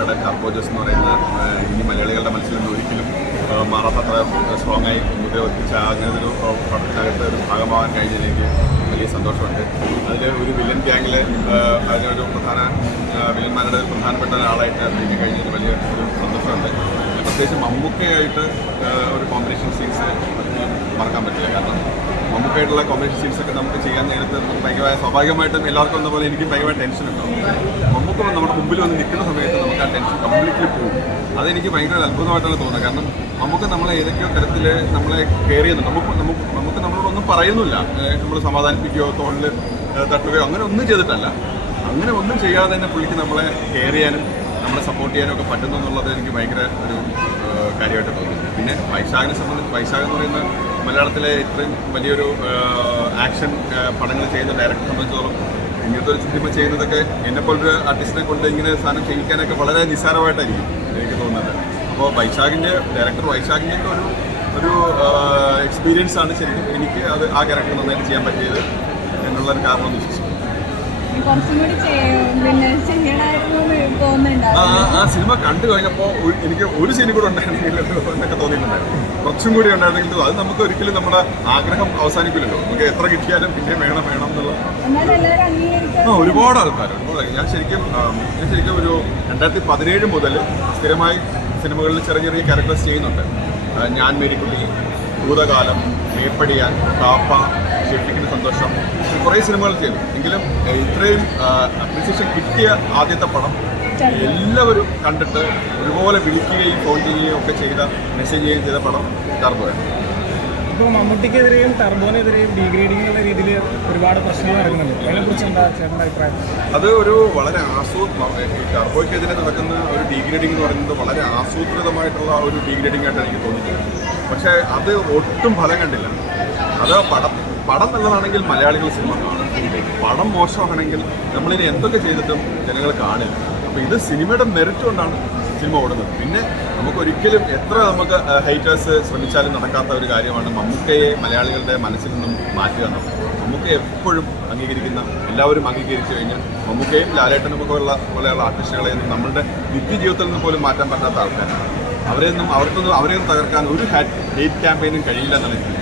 മമ്മൂക്കയുടെ കർബോജസ് എന്ന് പറയുന്ന ഇനി മലയാളികളുടെ മനസ്സിൽ നിന്ന് ഒരിക്കലും മാറാത്തത്ര സ്ട്രോങ് ആയി മുദ്ര ഒത്തിച്ച അങ്ങനെ ഒരു പടത്തിനകത്ത് ഒരു ഭാഗമാകാൻ കഴിഞ്ഞതിൽ എനിക്ക് വലിയ സന്തോഷമുണ്ട്. അതിൽ ഒരു വില്ലൻ ഗ്യാങ്ങിൽ അതിനൊരു വില്ലന്മാരുടെ ഒരു പ്രധാനപ്പെട്ട ഒരാളായിട്ട് അഭിനയിക്കാൻ കഴിഞ്ഞതിൽ വലിയ ഒരു സന്തോഷമുണ്ട്. പ്രത്യേകിച്ച് മമ്മൂക്കയായിട്ട് ഒരു കോമ്പിനേഷൻ സീൻസ് മറക്കാൻ പറ്റില്ല. കാരണം മമ്മൂക്കയായിട്ടുള്ള കോമ്പിനേഷൻ സീൻസൊക്കെ നമുക്ക് ചെയ്യാൻ നേരത്ത് ഭയങ്കര സ്വാഭാവികമായിട്ടും എല്ലാവർക്കും എന്ന പോലെ എനിക്ക് ഭയങ്കര ടെൻഷൻ ഉണ്ടാവും. മമ്മൂക്ക നമ്മുടെ മുമ്പിൽ വന്ന് നിൽക്കുന്ന സമയത്ത് നമുക്ക് ആ ടെൻഷൻ കംപ്ലീറ്റ്ലി പോകും. അതെനിക്ക് ഭയങ്കര അത്ഭുതമായിട്ടാണ് തോന്നുന്നത്. കാരണം നമുക്ക് നമ്മളെ ഏതൊക്കെയോ തരത്തിൽ നമ്മളെ കെയർ ചെയ്യുന്നുണ്ട്. നമുക്ക് നമ്മളോടൊന്നും പറയുന്നില്ല. നമ്മൾ സമാധാനിപ്പിക്കുകയോ തോളിൽ തട്ടുകയോ അങ്ങനെ ഒന്നും ചെയ്തിട്ടല്ല. അങ്ങനെ ഒന്നും ചെയ്യാതെ തന്നെ പുള്ളിക്ക് നമ്മളെ കെയർ ചെയ്യാനും നമ്മളെ സപ്പോർട്ട് ചെയ്യാനും ഒക്കെ പറ്റുന്നു എന്നുള്ളത് എനിക്ക് ഭയങ്കര ഒരു കാര്യമായിട്ട് തോന്നുന്നു. പിന്നെ വൈശാഖിനെ സംബന്ധിച്ച് വൈശാഖ് എന്ന് പറയുന്ന മലയാളത്തിലെ ഇത്രയും വലിയൊരു ആക്ഷൻ പടങ്ങൾ ചെയ്യുന്ന ഡയറക്ടറെ സംബന്ധിച്ചിടത്തോളം ഇങ്ങനത്തെ ഒരു സിനിമ ചെയ്യുന്നതൊക്കെ എന്നെപ്പോലൊരു ആർട്ടിസ്റ്റിനെ കൊണ്ട് ഇങ്ങനെ സാധനം ചെയ്യിക്കാനൊക്കെ വളരെ നിസ്സാരമായിട്ടായിരിക്കും എനിക്ക് തോന്നുന്നത്. അപ്പോൾ ഡയറക്ടർ വൈശാഖിൻ്റെ ഒരു എക്സ്പീരിയൻസ് ആണ് ശരിക്കും എനിക്ക് അത് ആ ക്യാരക്ടർ നന്നായിട്ട് ചെയ്യാൻ പറ്റിയത് എന്നുള്ളൊരു കാരണം വിശ്വസിക്കുന്നു. ആ സിനിമ കണ്ടു കഴിഞ്ഞപ്പോൾ എനിക്ക് ഒരു സീനും കൂടെ ഉണ്ടായിരുന്നെങ്കിൽ എന്നൊക്കെ തോന്നിയിട്ടുണ്ടായിരുന്നു. കുറച്ചും കൂടി ഉണ്ടായിരുന്നെങ്കിൽ അത് നമുക്ക് ഒരിക്കലും നമ്മുടെ ആഗ്രഹം അവസാനിക്കില്ലല്ലോ. നമുക്ക് എത്ര കിട്ടിയാലും പിന്നെ വേണം എന്നുള്ള ഒരുപാട് ആൾക്കാർ. ഞാൻ ശരിക്കും ഒരു 2017 മുതൽ സ്ഥിരമായി സിനിമകളിൽ ചെറിയ ക്യാരക്ടേഴ്സ് ചെയ്യുന്നുണ്ട്. ഞാൻ മേരിക്കുട്ടി, ഭൂതകാലം, മേപ്പടിയാൻ, കാപ്പ, ഷെഫിക്കിന് സന്തോഷം, കുറേ സിനിമകൾ ചെയ്തു. എങ്കിലും ഇത്രയും അപ്രീസിയേഷൻ കിട്ടിയ ആദ്യത്തെ പടം എല്ലാവരും കണ്ടിട്ട് ഒരുപോലെ വിളിക്കുകയും ഫോൺ ചെയ്യുകയും ഒക്കെ മെസ്സേജ് ചെയ്യുകയും ചെയ്ത പടം ടർബോയാണ്. ഇപ്പോൾ മമ്മൂട്ടിക്കെതിരെയും ടർബോനെതിരെയും ഡീഗ്രേഡിംഗ് രീതിയിൽ ഒരുപാട് പ്രശ്നങ്ങൾ നടക്കുന്നുണ്ട്. അതിനെക്കുറിച്ച് എന്താ ചേട്ടൻ്റെ അഭിപ്രായം? അത് ഒരു വളരെ ടർബോയ്ക്കെതിരെ നടക്കുന്ന ഒരു ഡീഗ്രേഡിംഗ് എന്ന് പറയുന്നത് വളരെ ആസൂത്രിതമായിട്ടുള്ള ഒരു ഡീഗ്രേഡിംഗ് ആയിട്ട് എനിക്ക് തോന്നിയിട്ടുണ്ട്. പക്ഷേ അത് ഒട്ടും ഫലം കണ്ടില്ല. അത് പടം നല്ലതാണെങ്കിൽ മലയാളികൾ സിനിമ കാണും. പടം മോശമാണെങ്കിൽ നമ്മളിനി എന്തൊക്കെ ചെയ്തിട്ടും ജനങ്ങൾ കാണില്ല. അപ്പോൾ ഇത് സിനിമയുടെ മെറിറ്റ് കൊണ്ടാണ് സിനിമ ഓടുന്നത്. പിന്നെ നമുക്കൊരിക്കലും എത്ര നമുക്ക് ഹേറ്റേഴ്സ് ശ്രമിച്ചാലും നടക്കാത്ത ഒരു കാര്യമാണ് മമ്മൂക്കയെ മലയാളികളുടെ മനസ്സിൽ നിന്നും മാറ്റുക എന്നുള്ളത്. മമ്മൂക്കയെ എപ്പോഴും അംഗീകരിക്കുന്ന എല്ലാവരും അംഗീകരിച്ചു കഴിഞ്ഞാൽ മമ്മൂക്കയും ലാലേട്ടനും ഒക്കെ പോലെയുള്ള ആർട്ടിസ്റ്റുകളെയൊന്നും നമ്മളുടെ നിത്യജീവിതത്തിൽ നിന്ന് പോലും മാറ്റാൻ പറ്റാത്ത ആൾക്കാരാണ്. അവരെയൊന്നും തകർക്കാൻ ഒരു ഹേറ്റ് ക്യാമ്പയിനും കഴിയില്ല എന്നാണ് എനിക്ക്